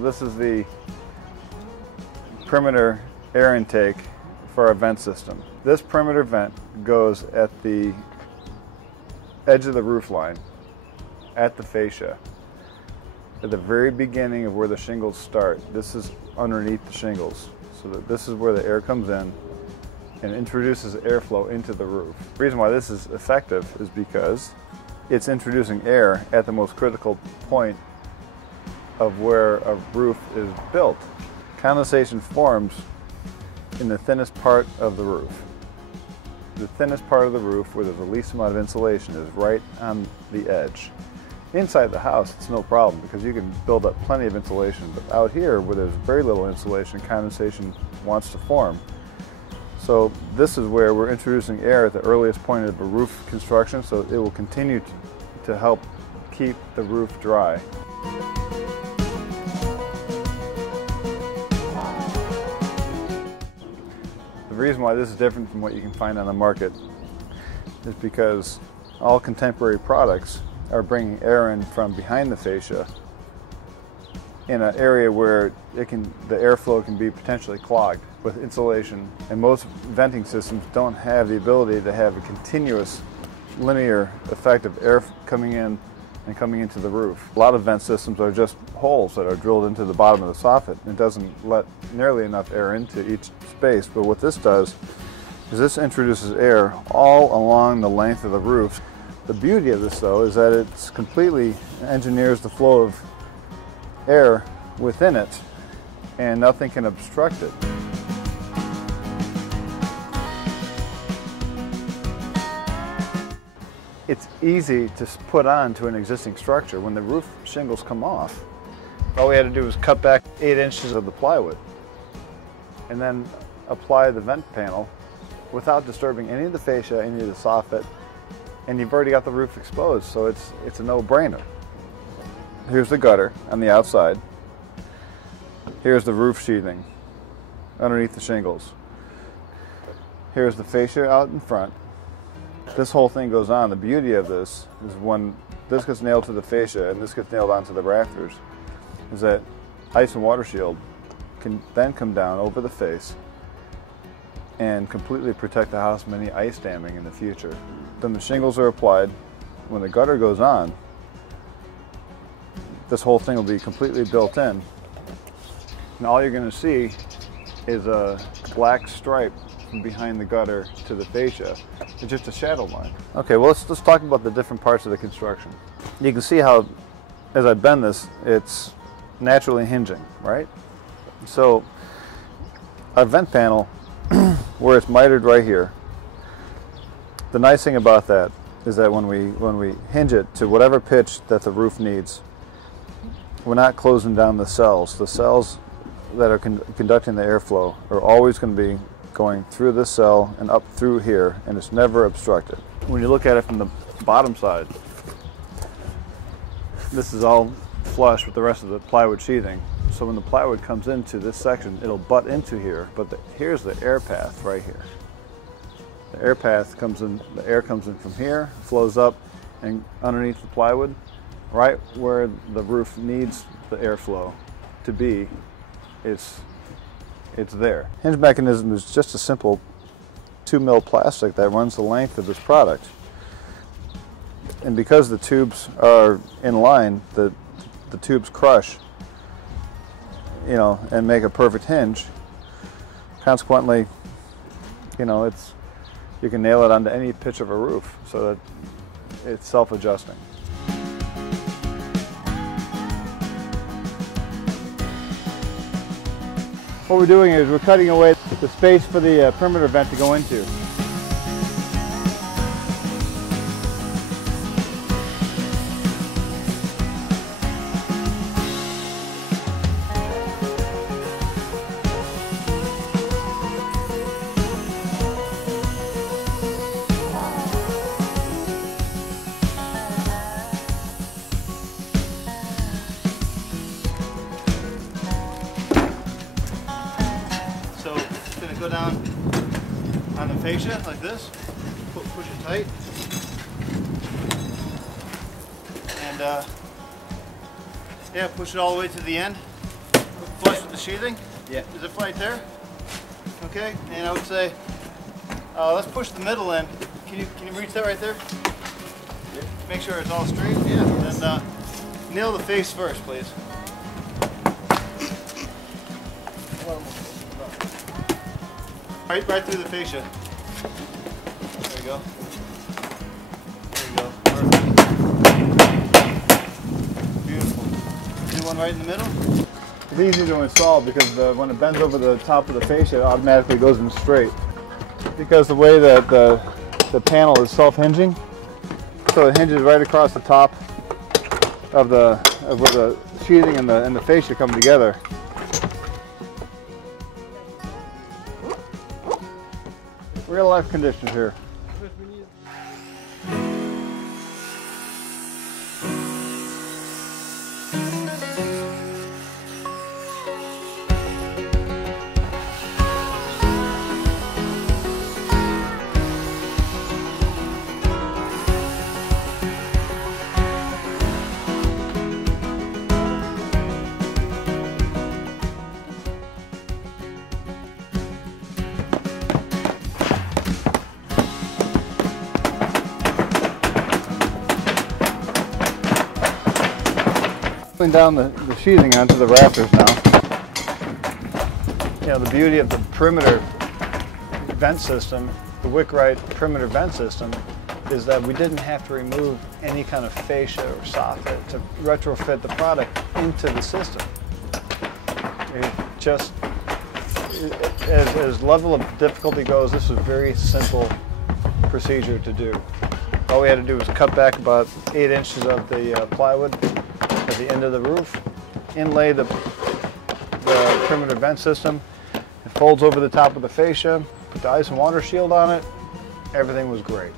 this is the perimeter air intake for our vent system. This perimeter vent goes at the edge of the roof line, at the fascia, at the very beginning of where the shingles start. This is underneath the shingles, so that this is where the air comes in and introduces airflow into the roof. The reason why this is effective is because it's introducing air at the most critical point of where a roof is built. Condensation forms in the thinnest part of the roof. The thinnest part of the roof where there's the least amount of insulation is right on the edge. Inside the house, it's no problem because you can build up plenty of insulation, but out here where there's very little insulation, condensation wants to form. So this is where we're introducing air at the earliest point of the roof construction, so it will continue to help keep the roof dry. The reason why this is different from what you can find on the market is because all contemporary products are bringing air in from behind the fascia in an area where the airflow can be potentially clogged with insulation, and most venting systems don't have the ability to have a continuous linear effect of air coming in and coming into the roof. A lot of vent systems are just holes that are drilled into the bottom of the soffit. It doesn't let nearly enough air into each space, but what this does is this introduces air all along the length of the roof. The beauty of this, though, is that it completely engineers the flow of air within it, and nothing can obstruct it. It's easy to put on to an existing structure. When the roof shingles come off, all we had to do was cut back 8 inches of the plywood and then apply the vent panel without disturbing any of the fascia, any of the soffit, and you've already got the roof exposed, so it's a no-brainer. Here's the gutter on the outside. Here's the roof sheathing underneath the shingles. Here's the fascia out in front. This whole thing goes on. The beauty of this is when this gets nailed to the fascia and this gets nailed onto the rafters, is that ice and water shield can then come down over the face and completely protect the house from any ice damming in the future. Then the shingles are applied. When the gutter goes on, this whole thing will be completely built in, and all you're going to see is a black stripe from behind the gutter to the fascia. It's just a shadow line. Okay, well let's talk about the different parts of the construction. You can see how, as I bend this, it's naturally hinging, right? So our vent panel, where it's mitered right here, the nice thing about that is that when we hinge it to whatever pitch that the roof needs, we're not closing down the cells. The cells that are conducting the airflow are always going to be going through this cell and up through here, and it's never obstructed. When you look at it from the bottom side, this is all flush with the rest of the plywood sheathing. So when the plywood comes into this section, it'll butt into here, but here's the air path right here. The air path comes in, the air comes in from here, flows up and underneath the plywood, right where the roof needs the airflow to be, it's there. Hinge mechanism is just a simple 2mm plastic that runs the length of this product. And because the tubes are in line, the tubes crush, you know, and make a perfect hinge. Consequently, you know, you can nail it onto any pitch of a roof so that it's self-adjusting. What we're doing is we're cutting away the space for the perimeter vent to go into. Go down on the fascia like this, push it tight, and yeah, push it all the way to the end. flush with the sheathing? Yeah. Is it right there? Okay, and I would say, let's push the middle in. Can you reach that right there? Yeah. Make sure it's all straight? Yeah. And nail the face first, please. Right through the fascia. There you go. There you go. Perfect. Beautiful. Do one right in the middle. It's easy to install because when it bends over the top of the fascia, it automatically goes in straight. Because the way that the panel is self-hinging, so it hinges right across the top of where the sheathing and the fascia come together. Real life conditions here. Pulling down the sheathing onto the rafters now. You know, the beauty of the perimeter vent system, the WickRight perimeter vent system, is that we didn't have to remove any kind of fascia or soffit to retrofit the product into the system. It just, as level of difficulty goes, this was a very simple procedure to do. All we had to do was cut back about 8 inches of the plywood at the end of the roof, inlay the perimeter vent system. It folds over the top of the fascia, put the ice and water shield on it. Everything was great.